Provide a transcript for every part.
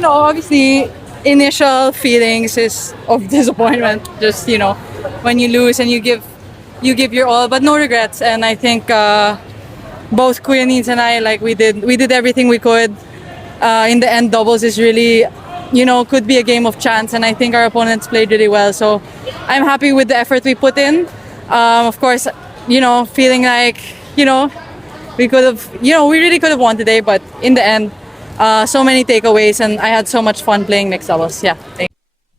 No, obviously, initial feelings is of disappointment. Just when you lose and you give your all, but no regrets. And I think both Kuya Needs and I, like we did everything we could. In the end, doubles is really, could be a game of chance, and I think our opponents played really well. So I'm happy with the effort we put in. Of course, feeling like we could have, we really could have won today, but in the end, so many takeaways, and I had so much fun playing mixed doubles. Yeah.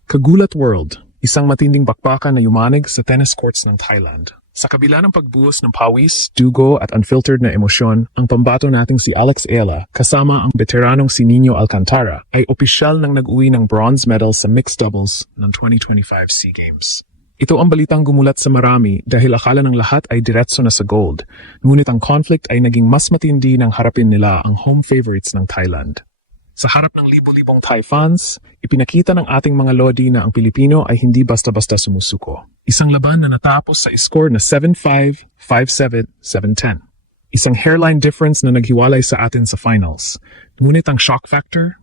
Kagulat World, isang matinding bakbakan na yumanig sa tennis courts ng Thailand. Sa kabila ng pagbuhos ng pawis, dugo at unfiltered na emosyon, ang pambato nating si Alex Ayala kasama ang veteranong si Nino Alcantara ay opisyal nang nag-uwi ng bronze medal sa mixed doubles ng 2025 SEA Games. Ito ang balitang gumulat sa marami dahil akala ng lahat ay diretso na sa gold, ngunit ang conflict ay naging mas matindi nang harapin nila ang home favorites ng Thailand. Sa harap ng libo-libong Thai fans, ipinakita ng ating mga lodi na ang Pilipino ay hindi basta-basta sumusuko. Isang laban na natapos sa score na 7-5, 5-7, 7-10. Isang hairline difference na naghiwalay sa atin sa finals. Ngunit ang shock factor?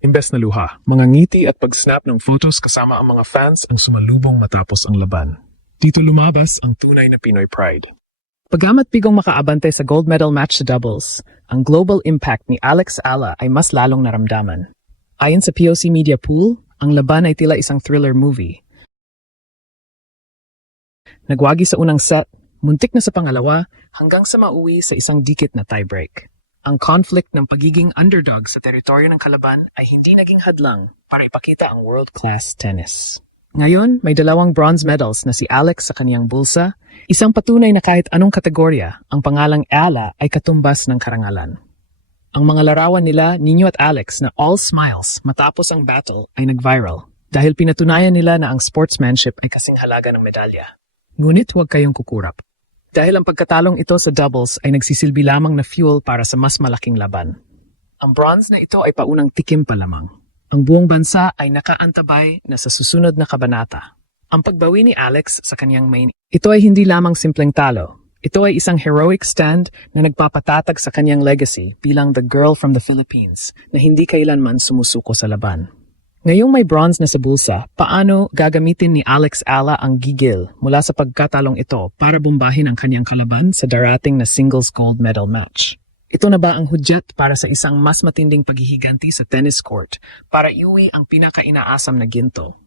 Imbes na luha, mga ngiti at pag-snap ng photos kasama ang mga fans ang sumalubong matapos ang laban. Dito lumabas ang tunay na Pinoy pride. Pagamat bigong makaabante sa gold medal match sa doubles, ang global impact ni Alex Ayala ay mas lalong naramdaman. Ayon sa POC Media Pool, ang laban ay tila isang thriller movie. Nagwagi sa unang set, muntik na sa pangalawa, hanggang sa mauwi sa isang dikit na tiebreak. Ang conflict ng pagiging underdog sa teritoryo ng kalaban ay hindi naging hadlang para ipakita ang world-class tennis. Ngayon, may dalawang bronze medals na si Alex sa kaniyang bulsa, isang patunay na kahit anong kategorya, ang pangalang Ayala ay katumbas ng karangalan. Ang mga larawan nila, Nino at Alex, na all smiles matapos ang battle ay nag-viral dahil pinatunayan nila na ang sportsmanship ay kasing halaga ng medalya. Ngunit huwag kayong kukurap. Dahil ang pagkatalong ito sa doubles ay nagsisilbi lamang na fuel para sa mas malaking laban. Ang bronze na ito ay paunang tikim pa lamang. Ang buong bansa ay nakaantabay na sa susunod na kabanata. Ang pagbawi ni Alex sa kanyang main, ito ay hindi lamang simpleng talo. Ito ay isang heroic stand na nagpapatatag sa kanyang legacy bilang the girl from the Philippines na hindi kailanman sumusuko sa laban. Ngayong may bronze na sa bulsa, paano gagamitin ni Alex Ayala ang gigil mula sa pagkatalong ito para bombahin ang kanyang kalaban sa darating na singles gold medal match? Ito na ba ang hudyat para sa isang mas matinding paghihiganti sa tennis court para iuwi ang pinaka-inaasam na ginto?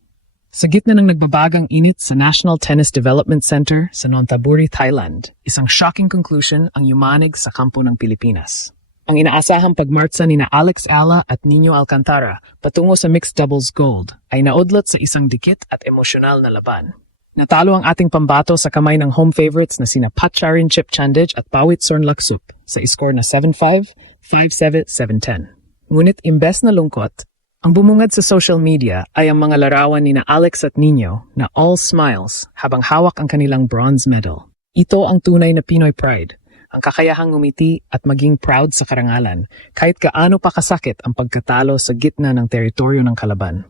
Sa gitna ng nagbabagang init sa National Tennis Development Center sa Nonthaburi, Thailand, isang shocking conclusion ang yumanig sa kampo ng Pilipinas. Ang inaasahang pagmartsa ni na Alex Ayala at Nino Alcantara patungo sa mixed doubles gold ay naudlot sa isang dikit at emosyonal na laban. Natalo ang ating pambato sa kamay ng home favorites na sina Patcharin Chipchandij at Pawit Sornlaksup sa score na 7-5, 5-7, 7-10. Ngunit imbes na lungkot, ang bumungad sa social media ay ang mga larawan ni na Alex at Nino na all smiles habang hawak ang kanilang bronze medal. Ito ang tunay na Pinoy pride, ang kakayahang ngumiti at maging proud sa karangalan kahit gaano pa kasakit ang pagkatalo sa gitna ng teritoryo ng kalaban.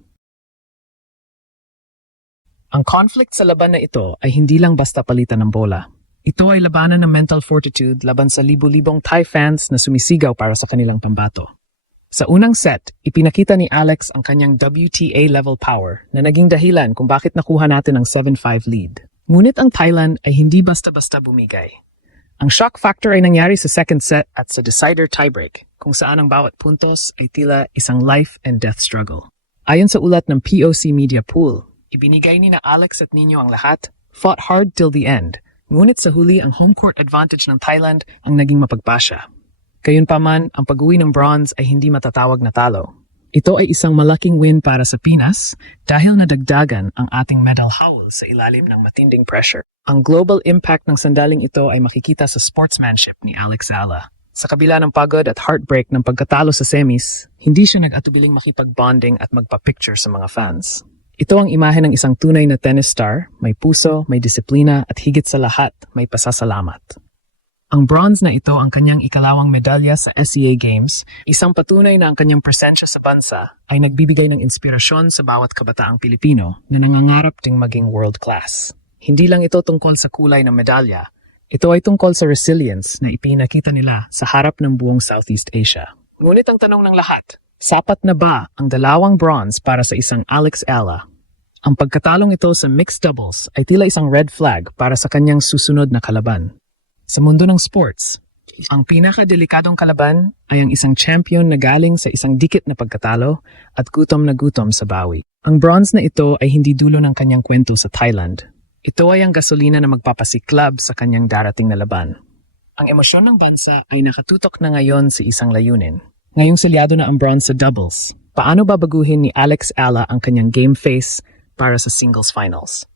Ang conflict sa laban na ito ay hindi lang basta palitan ng bola. Ito ay labanan ng mental fortitude laban sa libu-libong Thai fans na sumisigaw para sa kanilang pambato. Sa unang set, ipinakita ni Alex ang kanyang WTA-level power na naging dahilan kung bakit nakuha natin ang 7-5 lead. Ngunit ang Thailand ay hindi basta-basta bumigay. Ang shock factor ay nangyari sa second set at sa decider tiebreak, kung saan ang bawat puntos ay tila isang life and death struggle. Ayon sa ulat ng POC Media Pool, ibinigay ni na Alex at Nino ang lahat, fought hard till the end, ngunit sa huli ang home court advantage ng Thailand ang naging mapagpasya. Gayunpaman, ang pag-uwi ng bronze ay hindi matatawag na talo. Ito ay isang malaking win para sa Pinas dahil nadagdagan ang ating medal haul sa ilalim ng matinding pressure. Ang global impact ng sandaling ito ay makikita sa sportsmanship ni Alex Ayala. Sa kabila ng pagod at heartbreak ng pagkatalo sa semis, hindi siya nag-atubiling makipag-bonding at magpa-picture sa mga fans. Ito ang imahe ng isang tunay na tennis star, may puso, may disiplina at higit sa lahat, may pasasalamat. Ang bronze na ito ang kanyang ikalawang medalya sa SEA Games, isang patunay na ang kanyang presensya sa bansa ay nagbibigay ng inspirasyon sa bawat kabataang Pilipino na nangangarap ding maging world class. Hindi lang ito tungkol sa kulay ng medalya, ito ay tungkol sa resilience na ipinakita nila sa harap ng buong Southeast Asia. Ngunit ang tanong ng lahat, sapat na ba ang 2 bronze para sa isang Alex Ella? Ang pagkatalong ito sa mixed doubles ay tila isang red flag para sa kanyang susunod na kalaban. Sa mundo ng sports, ang pinakadelikadong kalaban ay ang isang champion na galing sa isang dikit na pagkatalo at gutom na gutom sa bawi. Ang bronze na ito ay hindi dulo ng kanyang kwento sa Thailand. Ito ay ang gasolina na magpapasiklab sa kanyang darating na laban. Ang emosyon ng bansa ay nakatutok na ngayon sa isang layunin. Ngayong selyado na ang bronze sa doubles, paano babaguhin ni Alex Ella ang kanyang game face para sa singles finals?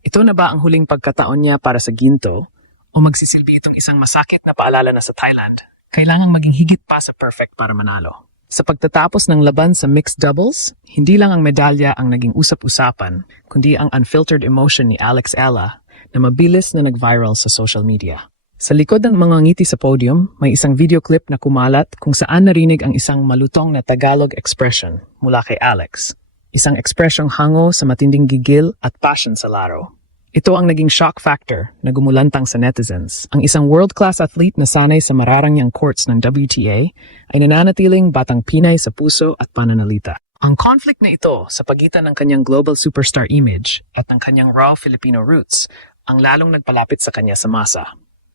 Ito na ba ang huling pagkataon niya para sa ginto o magsisilbi itong isang masakit na paalala na sa Thailand? Kailangang maging higit pa sa perfect para manalo. Sa pagtatapos ng laban sa mixed doubles, hindi lang ang medalya ang naging usap-usapan, kundi ang unfiltered emotion ni Alex Ella na mabilis na nag-viral sa social media. Sa likod ng mga ngiti sa podium, may isang video clip na kumalat kung saan narinig ang isang malutong na Tagalog expression mula kay Alex. Isang ekspresyong hango sa matinding gigil at passion sa laro. Ito ang naging shock factor na gumulantang sa netizens. Ang isang world-class athlete na sanay sa mararangyang courts ng WTA ay nananatiling batang Pinay sa puso at pananalita. Ang conflict na ito sa pagitan ng kanyang global superstar image at ng kanyang raw Filipino roots ang lalong nagpalapit sa kanya sa masa.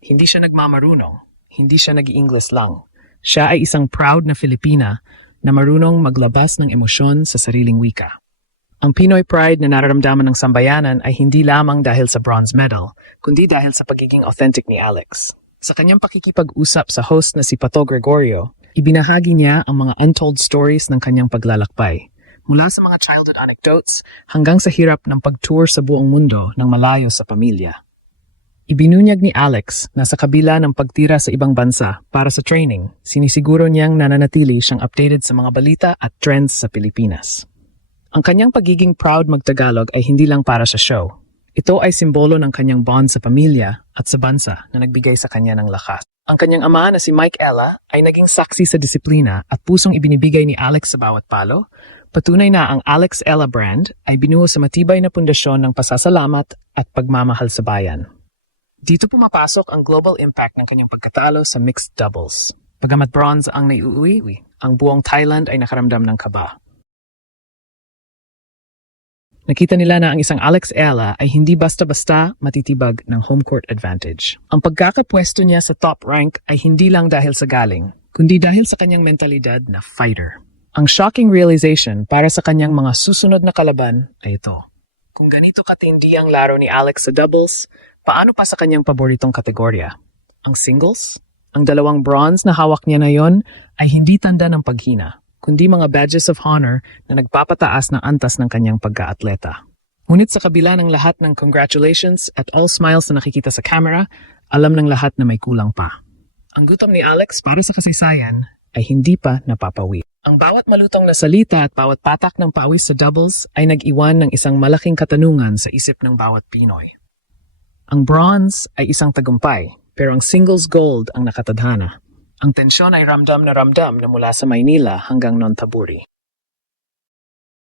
Hindi siya nagmamarunong, hindi siya nag-i-English lang. Siya ay isang proud na Filipina na marunong maglabas ng emosyon sa sariling wika. Ang Pinoy pride na nararamdaman ng sambayanan ay hindi lamang dahil sa bronze medal, kundi dahil sa pagiging authentic ni Alex. Sa kanyang pakikipag-usap sa host na si Pato Gregorio, ibinahagi niya ang mga untold stories ng kanyang paglalakbay. Mula sa mga childhood anecdotes hanggang sa hirap ng pag-tour sa buong mundo ng malayo sa pamilya. Ibinunyag ni Alex na sa kabila ng pagtira sa ibang bansa para sa training, sinisiguro niyang nananatili siyang updated sa mga balita at trends sa Pilipinas. Ang kanyang pagiging proud magtagalog ay hindi lang para sa show. Ito ay simbolo ng kanyang bond sa pamilya at sa bansa na nagbigay sa kanya ng lakas. Ang kanyang ama na si Mike Ella ay naging saksi sa disiplina at pusong ibinibigay ni Alex sa bawat palo. Patunay na ang Alex Ella brand ay binuo sa matibay na pundasyon ng pasasalamat at pagmamahal sa bayan. Dito pumapasok ang global impact ng kanyang pagkatalo sa mixed doubles. Pagamat bronze ang naiuwi, ang buong Thailand ay nakaramdam ng kaba. Nakita nila na ang isang Alex Ella ay hindi basta-basta matitibag ng home court advantage. Ang pagkakapwesto niya sa top rank ay hindi lang dahil sa galing, kundi dahil sa kanyang mentalidad na fighter. Ang shocking realization para sa kanyang mga susunod na kalaban ay ito. Kung ganito katindi ang laro ni Alex sa doubles, paano pa sa kanyang paboritong kategorya? Ang singles? Ang 2 bronze na hawak niya ngayon ay hindi tanda ng paghina, kundi mga badges of honor na nagpapataas ng antas ng kanyang pagka-atleta. Ngunit sa kabila ng lahat ng congratulations at all smiles na nakikita sa camera, alam ng lahat na may kulang pa. Ang gutom ni Alex para sa kasaysayan ay hindi pa napapawi. Ang bawat malutong na salita at bawat patak ng pawis sa doubles ay nag-iwan ng isang malaking katanungan sa isip ng bawat Pinoy. Ang bronze ay isang tagumpay, pero ang singles gold ang nakatadhana. Ang tensyon ay ramdam na mula sa Maynila hanggang Nontaburi.